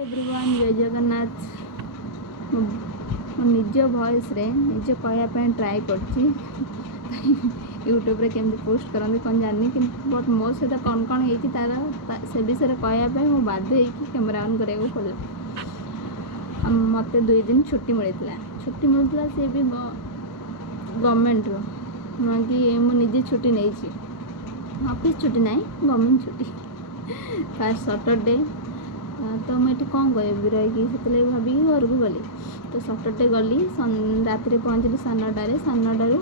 Everyone जय जगन्नाथ। निज voice रे निज कहवाई ट्राए कर यूट्यूब रे केमती पोस्ट करते कौन जानी कि बट मो सहित कौन कौन हो तार से विषय कहवाई मुझे बाध्य कैमेरा ऑन करा पड़ा। मत 2 दिन छुट्टी मिलता सी भी गवर्नमेंट रो न कि मुझे छुट्टी नहीं ऑफिस छुट्टी ना गवर्नमेंट छुट्टी फास्ट सैटरडे तो मुझे कौन कह रही से भाभी घर को गली तो सैटरडे गली रात पहुँचली 9:30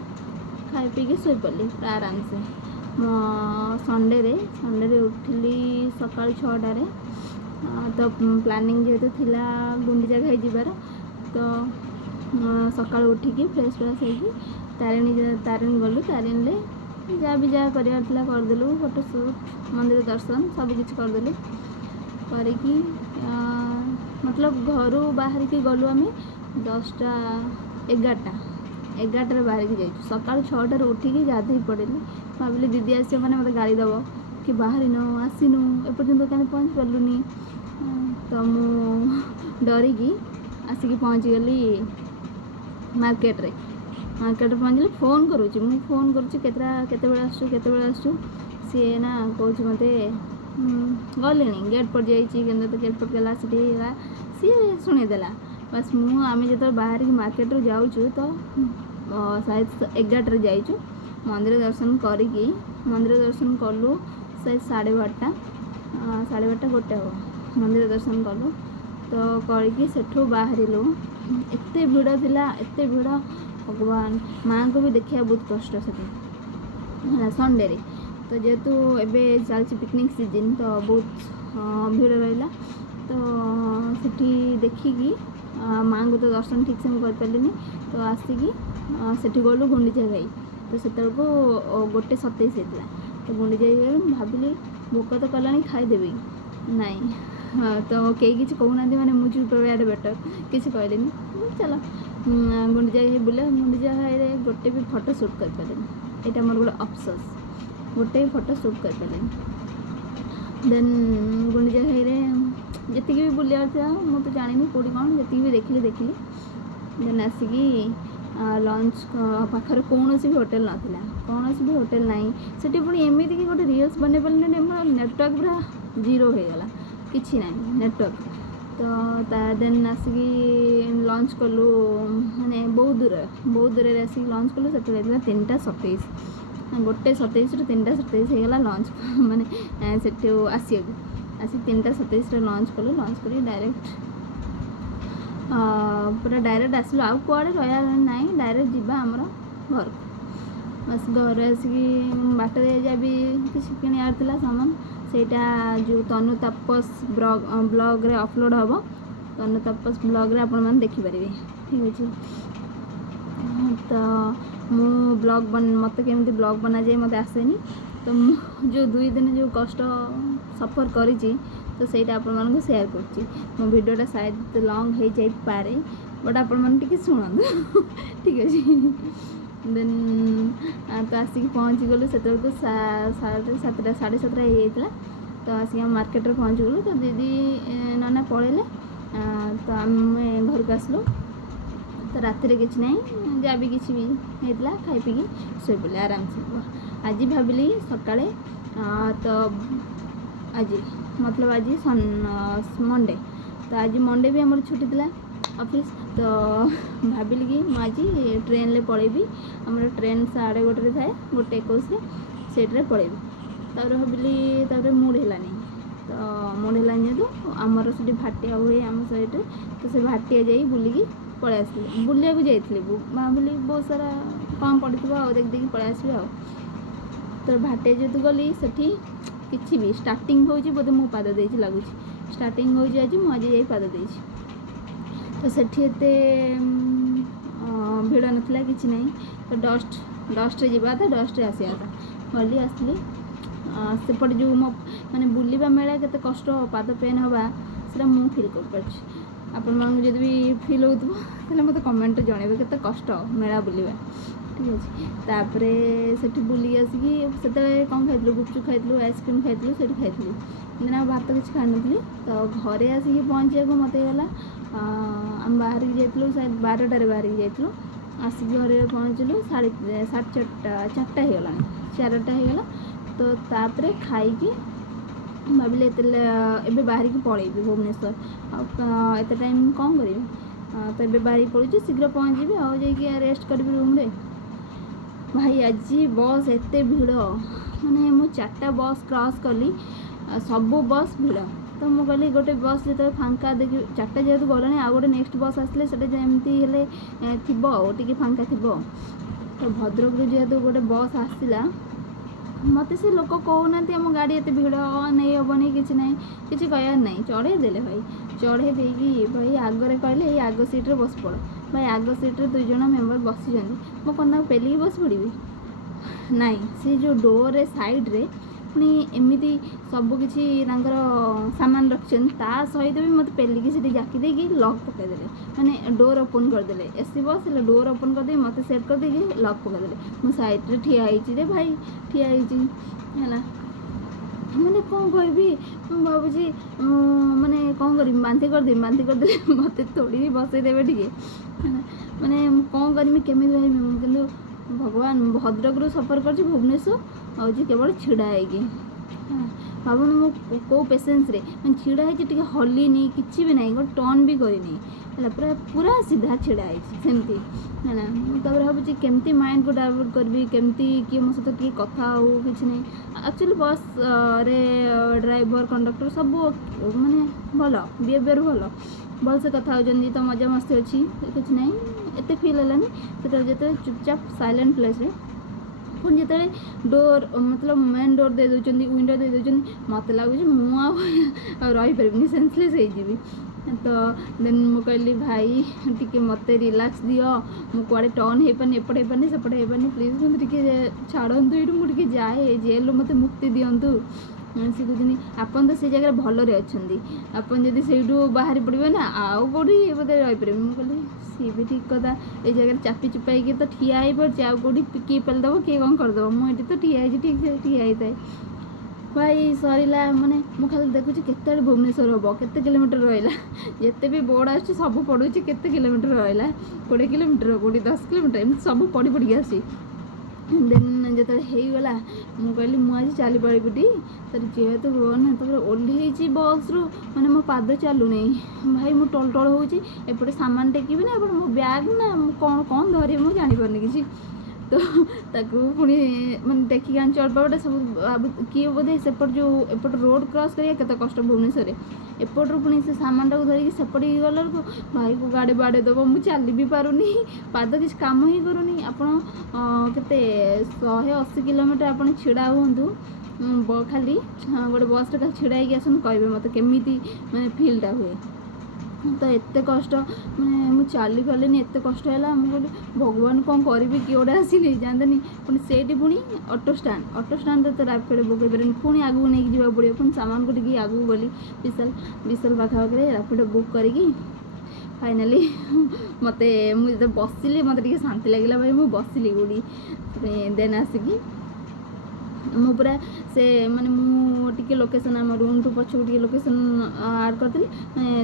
खाई पी शोपड़ी आराम से संडे उठिली सका 6टारे तो प्लानिंग जेहेतु थिला गुंडीचा घाई जीवार तो सका उठिकी फ्रेश होगी तारिणी गलु तारिणी जहाँ भी जहाँ करदेलु फोटोशूट मंदिर दर्शन सबकि करदेलु करके मतलब घर बाहर की गलु आम 10टा 11टार बाहर की जाइए सका 6टार उठिकी गाधे पड़ेली भाविली दीदी आस मैंने मत गाड़ी दब कि बाहर न आसीनु एपर्तंत कहीं पहुँच पार्लुनि तो मु डरिकी आसिकी पहुँचीगली मार्केट पहुँचली फोन करुँची मु फोन करुँची केते आसु सी ना कौच मत गले गेट पर जाइए तो गेट पर गला सी शुणीदेला बस मु आम जो बाहर की मार्केट रू जाऊँ तो शायद 11टार जाइचु मंदिर दर्शन करी मंदिर दर्शन कलु शायद 12:30 गोटे हम मंदिर दर्शन कलु तो करके सेठू बाहरिलु एते भिड़ थिला एते भिड़ भगवान माँ को भी देखा बहुत कष्ट से संडे रे तो जेहेतु एबे चलती पिकनिक सीजन तो बहुत भिड़ रहा तो सेठी देखिकी माँ को तो दर्शन ठीक से कर पारे तो आसिकी सेठी गलु गुंडीचा घाई तो से 1:27 होता तो गुंडीचा घाई भाविली भोक तो कला खाईदेवी नाई तो कई किसी कहूना मैंने मुझे यार बेटर किसी कहले चलो गुंडीचा घाई बुले गुंडीचा घाई गोटे भी फोटो शूट कर पारे यहाँ मोर गोटे अफसोस गोटे भी फोटो शूट कर पारे देन गुंडीचा घाई जी भी बुलार था मुझे जानी कौटी कौन जी भी देखिली देन आसिकी लंच पाखर कौन भी होटेल नाला कौन भी होटेल ना से पुणी एमती कि गोटे रिल्स बन पारे नेटवर्क पूरा जीरो हो गला कि ना नेटवर्क तो देन आसिकी लंच कलु माने बहुत दूर आसिक लंच कलु से 3:27 1:27 ରୁ 3:27 होगा लंच माने से आसिक 3:27 लंच कलु लंच कर डायरेक्ट पूरा डायरेक्ट आसलु आउ कुआड़े रहा ना डायरेक्ट जीवा आमर घर बस घर आसिकी बाट जहाँ भी किसी किणार सामान सेटा जो तनु तापस ब्लॉग रे अपलोड हम तनु तापस ब्लॉग रे आपण मैंने देखिपारे ठीक अच्छे तो मु ब्लॉग मत केमती ब्लॉग बना जाए मत आसेनी तो जो 2 दिन जो कष्ट सफर करी तो सहीटा आपण मानक शेयर कर मो वीडियोटा शायद लॉन्ग हो जाई पारे बट आपण मन टिके सुनंदु ठीक अच्छे देन तो आसिक पहुँची गलु से 7:30 7:30 होता तो आसिक मार्केट रे पहुँची गलु तो दीदी नाना पलैले तो आम घर को आसलु तो रात किसी ना जहाँ भी किसी भी होता खाई पी शोपड़े आराम से आज भाविली सकाଳେ तो आज मतलब आज मंडे तो आज मंडे भी आम छुट्टी थी ऑफिस तो भाविली कि मुझे ट्रेन ले पलैबी आम ट्रेन 1:30 थाए 1:21 से पलैबी भाविली मूड है तो मूड है जेहतु आमर से भाटिया हुए आम साइड तो से भाटिया जा बुलिकी पलि आसली बुलिया जाइए भाविली बहुत सारा कम पड़ता देख देखी पलि आसबी आ तो भाटिया जेहतु गली से किसी भी स्टार्टिंग हो बोधे मु पाद दे लगुच स्टार्टिंग हो आज मुझे पाद दे तो सेठी एते भिड़ नाला कि ना तो डस्ट जावा था डस्ट आसा था गली आसली सेपटे जो मो माने बुलवा मेला केते कष्ट पाद पेन हवा से मु फिल कर आपण मानक जब भी फिल हो मत कमेंट जनइबे केते कष्ट मेला बुलवा ठीक अच्छे तापर से बुलिक आसिकी से कौन खाई गुपचुप खाई आइसक्रीम खाई से खाई ଦିନ ଆଉ ଭାତ କିଛି ଖାଇନଥିଲି। ତ ଘରେ ଆସିକି ପହଞ୍ଚିବାକୁ ମୋତେ ଗଲା ଆମେ ବାହାରିକି ଯାଇଥିଲୁ 12ଟାରେ ବାହାରିକି ଯାଇଥିଲୁ। ଆସିକି ଘରେ ପହଞ୍ଚିଲୁ 4:30 ହେଇଗଲାଣି, 4ଟା ହେଇଗଲା। ତ ତାପରେ ଖାଇକି ଭାବିଲି ଏବେ ବାହାରିକି ପଳେଇବି ଭୁବନେଶ୍ୱର, ଆଉ ଏତେ ଟାଇମ୍ କ'ଣ କରିବି। ତ ଏବେ ବାହାରିକି ପଳଉଛି, ଶୀଘ୍ର ପହଞ୍ଚିବି ଆଉ ଯାଇକି ରେଷ୍ଟ କରିବି ରୁମ୍ରେ। ଭାଇ ଆଜି ବସ୍ ଏତେ ଭିଡ଼, ମାନେ ମୁଁ 4ଟା ବସ୍ କ୍ରସ୍ କଲି, ସବୁ ବସ୍ ଭିଡ଼। ତ ମୁଁ କହିଲି ଗୋଟେ ବସ୍ ଯେତେବେଳେ ଫାଙ୍କା ଦେଖି 4ଟା ଯେହେତୁ ଗଲାଣି, ଆଉ ଗୋଟେ ନେକ୍ସଟ ବସ୍ ଆସିଲେ ସେଟା ଯେମିତି ହେଲେ ଥିବ ଆଉ ଟିକେ ଫାଙ୍କା ଥିବ। ତ ଭଦ୍ରକରୁ ଯେହେତୁ ଗୋଟେ ବସ୍ ଆସିଲା, ମୋତେ ସେ ଲୋକ କହୁନାହାନ୍ତି ଆମ ଗାଡ଼ି ଏତେ ଭିଡ଼ ନେଇ ହେବନି, କିଛି ନାହିଁ, କିଛି କହିବାର ନାହିଁ, ଚଢ଼େଇ ଦେଲେ ଭାଇ। ଚଢ଼େଇ ଦେଇକି ଭାଇ ଆଗରେ କହିଲେ ଏଇ ଆଗ ସିଟ୍ରେ ବସି ପଡ଼। ଭାଇ ଆଗ ସିଟ୍ରେ 2 ଜଣ ମେମ୍ବର ବସିଛନ୍ତି, ମୁଁ କ'ଣ ତାଙ୍କୁ ପେଲିକି ବସି ପଡ଼ିବି? ନାଇଁ, ସେ ଯେଉଁ ଡୋରରେ ସାଇଡ଼୍ରେ ପୁଣି ଏମିତି ସବୁକିଛି ତାଙ୍କର ସାମାନ ରଖିଛନ୍ତି, ତା ସହିତ ବି ମୋତେ ପେଲିକି ସେଠି ଜାକି ଦେଇକି ଲକ୍ ପକାଇଦେଲେ, ମାନେ ଡୋର୍ ଓପନ୍ କରିଦେଲେ। ଏସି ବସ୍ ହେଲେ ଡୋର୍ ଓପନ୍ କରିଦେଇ ମୋତେ ସେଟ୍ କରିଦେଇକି ଲକ୍ ପକାଇଦେଲେ। ମୁଁ ସାଇଡ଼୍ରେ ଠିଆ ହେଇଛି ରେ ଭାଇ, ଠିଆ ହେଇଛି ହେଲା। ମାନେ କ'ଣ କହିବି, ମୁଁ ଭାବୁଛି ମାନେ କ'ଣ କରିବି, ବାନ୍ତି କରିଦେଲେ ମୋତେ ତୋଳିକି ବସେଇଦେବେ ଟିକେ ହେଲା। ମାନେ ମୁଁ କ'ଣ କରିବି, କେମିତି ରହିବି ମୁଁ। କିନ୍ତୁ ଭଗବାନ, ଭଦ୍ରକରୁ ସଫର କରିଛି ଭୁବନେଶ୍ୱର ହେଉଛି କେବଳ ଛିଡ଼ା ହେଇକି। ଭାବୁନି ମୁଁ କେଉଁ ପେସେନ୍ସରେ ମାନେ ଛିଡ଼ା ହେଇଛି, ଟିକେ ହଲିନି, କିଛି ବି ନାହିଁ, ଗୋଟେ ଟର୍ନ ବି କରିନି ହେଲା, ପୁରା ସିଧା ଛିଡ଼ା ହେଇଛି ସେମିତି ହେଲା। ମୁଁ ତାପରେ ଭାବୁଛି କେମିତି ମାଇଣ୍ଡକୁ ଡାଇଭର୍ଟ କରିବି, କେମିତି କିଏ ମୋ ସହିତ ଟିକେ କଥା ହେଉ, କିଛି ନାହିଁ। ଆକ୍ଚୁଆଲି ବସ୍ରେ ଡ୍ରାଇଭର କଣ୍ଡକ୍ଟର ସବୁ ମାନେ ଭଲ, ବିହେଭିଅର୍ ଭଲସେ କଥା ହେଉଛନ୍ତି, ତ ମଜାମସ୍ତି ଅଛି, କିଛି ନାହିଁ, ଏତେ ଫିଲ୍ ହେଲାନି। ଯେତେବେଳେ ଚୁପଚାପ ସାଇଲେଣ୍ଟ ପ୍ଲେସ୍ରେ, ପୁଣି ଯେତେବେଳେ ଡୋର୍ ମତଲବ ମେନ୍ ଡୋର୍ ଦେଇ ଦେଉଛନ୍ତି, ୱିଣ୍ଡୋ ଦେଇ ଦେଉଛନ୍ତି, ମୋତେ ଲାଗୁଛି ମୁଁ ଆଉ ରହିପାରିବିନି, ସେନ୍ସଲେସ୍ ହେଇଯିବି। ତ ଦେନ୍ ମୁଁ କହିଲି ଭାଇ ଟିକେ ମୋତେ ରିଲାକ୍ସ ଦିଅ, ମୁଁ କୁଆଡ଼େ ଟର୍ନ ହେଇପାରୁନି, ଏପଟେ ହେଇପାରୁନି, ସେପଟେ ହେଇପାରୁନି, ପ୍ଲିଜ୍ ମୋତେ ଟିକେ ଛାଡ଼ନ୍ତୁ, ଏଇଠୁ ମୁଁ ଟିକେ ଯାଏ, ଜେଲ୍ରୁ ମୋତେ ମୁକ୍ତି ଦିଅନ୍ତୁ। ସେ କହୁଛନ୍ତି ଆପଣ ତ ସେ ଜାଗାରେ ଭଲରେ ଅଛନ୍ତି, ଆପଣ ଯଦି ସେଇଠୁ ବାହାରି ପଡ଼ିବେ ନା ଆଉ କେଉଁଠି ବୋଧେ ରହିପାରିବେ। ମୁଁ କହିଲି ସିଏ ବି ଠିକ୍ କଥା, ଏଇ ଜାଗାରେ ଚାପି ଚୁପାଇକି ତ ଠିଆ ହେଇପାରୁଛି, ଆଉ କେଉଁଠି କିଏ ପେଲିଦେବ, କିଏ କ'ଣ କରିଦେବ, ମୁଁ ଏଠି ତ ଠିଆ ହେଇଛି, ଠିକ୍ ସେ ଠିଆ ହେଇଥାଏ। ଭାଇ ସରିଲା, ମାନେ ମୁଁ ଖାଲି ଦେଖୁଛି କେତେବେଳେ ଭୁବନେଶ୍ୱର ହେବ, କେତେ କିଲୋମିଟର ରହିଲା, ଯେତେ ବି ବୋର୍ଡ଼ ଆସୁଛି ସବୁ ପଡ଼ୁଛି କେତେ କିଲୋମିଟର ରହିଲା, 20 କିଲୋମିଟର, 10 କିଲୋମିଟର, ଏମିତି ସବୁ ପଡ଼ିକି ଆସୁଛି। ଦେନ୍ ଯେତେବେଳେ ହେଇଗଲା, ମୁଁ କହିଲି ମୁଁ ଆଜି ଚାଲି ପଳେଇବି। ଯେହେତୁ ତାପରେ ଓହ୍ଲେଇଛି ବସ୍ରୁ, ମାନେ ମୋ ପାଦ ଚାଲୁନି ଭାଇ, ମୁଁ ଟଳ ହେଉଛି, ଏପଟେ ସାମାନ ଟେକିବି ନା ଏପଟେ ମୋ ବ୍ୟାଗ୍, ନା ମୁଁ କ'ଣ ଧରିବି ମୁଁ ଜାଣିପାରୁନି କିଛି। ତ ତାକୁ ପୁଣି ମାନେ ଦେଖିକି ଆଣି ଚଳପାଟା ସବୁ କିଏ ବୋଧେ ସେପଟେ ଏପଟେ ରୋଡ଼ କ୍ରସ୍ କରିବା କେତେ କଷ୍ଟ ଭୁବନେଶ୍ୱରରେ, ଏପଟରୁ ପୁଣି ସେ ସାମାନଟାକୁ ଧରିକି ସେପଟିକି ଗଲାବେଳକୁ ଭାଇକୁ ଗାଡ଼ି ବାଡ଼େଇ ଦେବ, ମୁଁ ଚାଲି ବି ପାରୁନି, ପାଦ କିଛି କାମ ହିଁ କରୁନି। ଆପଣ କେତେ 180 କିଲୋମିଟର ଆପଣ ଛିଡ଼ା ହୁଅନ୍ତୁ, ଖାଲି ଗୋଟେ ବସ୍ରେ ଖାଲି ଛିଡ଼ା ହେଇକି ଆସନ୍ତୁ, କହିବେ ମୋତେ କେମିତି ମାନେ ଫିଲ୍ଟା ହୁଏ। ତ ଏତେ କଷ୍ଟ, ମାନେ ମୁଁ ଚାଲି ପାରିଲିନି, ଏତେ କଷ୍ଟ ହେଲା। ମୁଁ କହିଲି ଭଗବାନ କ'ଣ କରିବି, କିଏ ଗୋଟେ ଆସି ନେଇଯାଆନ୍ତାନି। ପୁଣି ସେଇଠି ପୁଣି ଅଟୋ ଷ୍ଟାଣ୍ଡରେ ତ ରାପିଡ଼ୋ ବୁକ୍ ହେଇପାରିବନି, ପୁଣି ଆଗକୁ ନେଇକି ଯିବାକୁ ପଡ଼ିବ। ପୁଣି ସାମାନକୁ ଟିକେ ଆଗକୁ ଗଲି, ବିଶାଲ ପାଖାପାଖିରେ ରାପିଡ଼ୋ ବୁକ୍ କରିକି ଫାଇନାଲି ମୁଁ ଯେତେବେଳେ ବସିଲି ମୋତେ ଟିକେ ଶାନ୍ତି ଲାଗିଲା, ଭାଇ ମୁଁ ବସିଲି କୋଉଠି। ଦେନ୍ ଆସିକି ମୁଁ ପୁରା ସେ ମାନେ ମୁଁ ଟିକେ ଲୋକେସନ୍ ଆମ ରୁମ୍ଠୁ ପଛକୁ ଟିକେ ଲୋକେସନ୍ ଆଡ଼୍ କରିଥିଲି,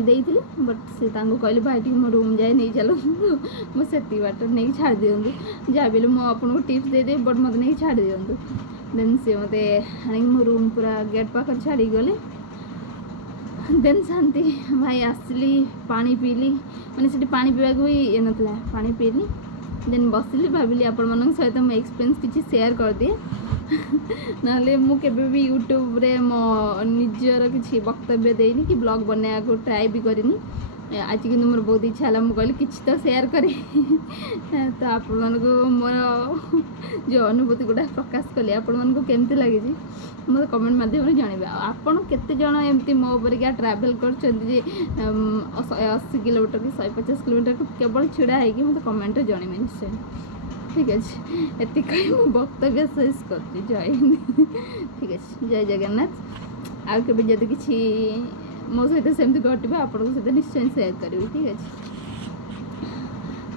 ଦେଇଥିଲି, ବଟ୍ ସେ ତାଙ୍କୁ କହିଲି ଭାଇ ଟିକେ ମୋ ରୁମ୍ ଯାଏ ନେଇ ଚାଲନ୍ତୁ, ମୁଁ ସେତିକି ବାଟ ନେଇକି ଛାଡ଼ି ଦିଅନ୍ତୁ, ଯାହା ବି ହେଲେ ମୁଁ ଆପଣଙ୍କୁ ଟିପ୍ସ ଦେଇଦେବି, ବଟ୍ ମୋତେ ନେଇକି ଛାଡ଼ି ଦିଅନ୍ତୁ। ଦେନ୍ ସିଏ ମୋତେ ଆଣିକି ମୋ ରୁମ୍ ପୁରା ଗେଟ୍ ପାଖରେ ଛାଡ଼ିକି ଗଲେ। ଦେନ୍ ଶାନ୍ତି ଭାଇ, ଆସିଲି, ପାଣି ପିଇଲି, ମାନେ ସେଠି ପାଣି ପିଇବାକୁ ବି ଇଏ ନଥିଲା, ପାଣି ପିଇଲି। ଦେନ୍ ବସିଲି, ଭାବିଲି ଆପଣମାନଙ୍କ ସହିତ ମୋ ଏକ୍ସପିରିଏନ୍ସ କିଛି ସେୟାର କରିଦିଏ, ନହେଲେ ମୁଁ କେବେ ବି ୟୁଟ୍ୟୁବରେ ମୋ ନିଜର କିଛି ବକ୍ତବ୍ୟ ଦେଇନି କି ବ୍ଲଗ୍ ବନେଇବାକୁ ଟ୍ରାଏ ବି କରିନି। ଆଜି କିନ୍ତୁ ମୋର ବହୁତ ଇଚ୍ଛା ହେଲା, ମୁଁ କହିଲି କିଛି ତ ସେୟାର କରେ। ତ ଆପଣମାନଙ୍କୁ ମୋର ଯେଉଁ ଅନୁଭୂତି ଗୁଡ଼ା ପ୍ରକାଶ କଲି, ଆପଣମାନଙ୍କୁ କେମିତି ଲାଗିଛି ମୋତେ କମେଣ୍ଟ ମାଧ୍ୟମରେ ଜଣାଇବେ। ଆଉ ଆପଣ କେତେଜଣ ଏମିତି ମୋ ପରିକା ଟ୍ରାଭେଲ୍ କରୁଛନ୍ତି ଯେ 180 କିଲୋମିଟର କି 150 କିଲୋମିଟର କେବଳ ଛିଡ଼ା ହେଇକି ମୋତେ କମେଣ୍ଟରେ ଜଣାଇବେ ନିଶ୍ଚୟ। ଠିକ୍ ଅଛି, ଏତିକି କହି ମୁଁ ବକ୍ତବ୍ୟ ଶେଷ କରୁଛି। ଜୟ ହିନ୍ଦ। ଠିକ୍ ଅଛି, ଜୟ ଜଗନ୍ନାଥ। ଆଉ କେବେ ଯଦି କିଛି ମୋ ସହିତ ସେମିତି ଘଟିବ, ଆପଣଙ୍କ ସହିତ ନିଶ୍ଚୟ ସେୟାର କରିବି। ଠିକ୍ ଅଛି,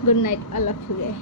good night, I love you Guy.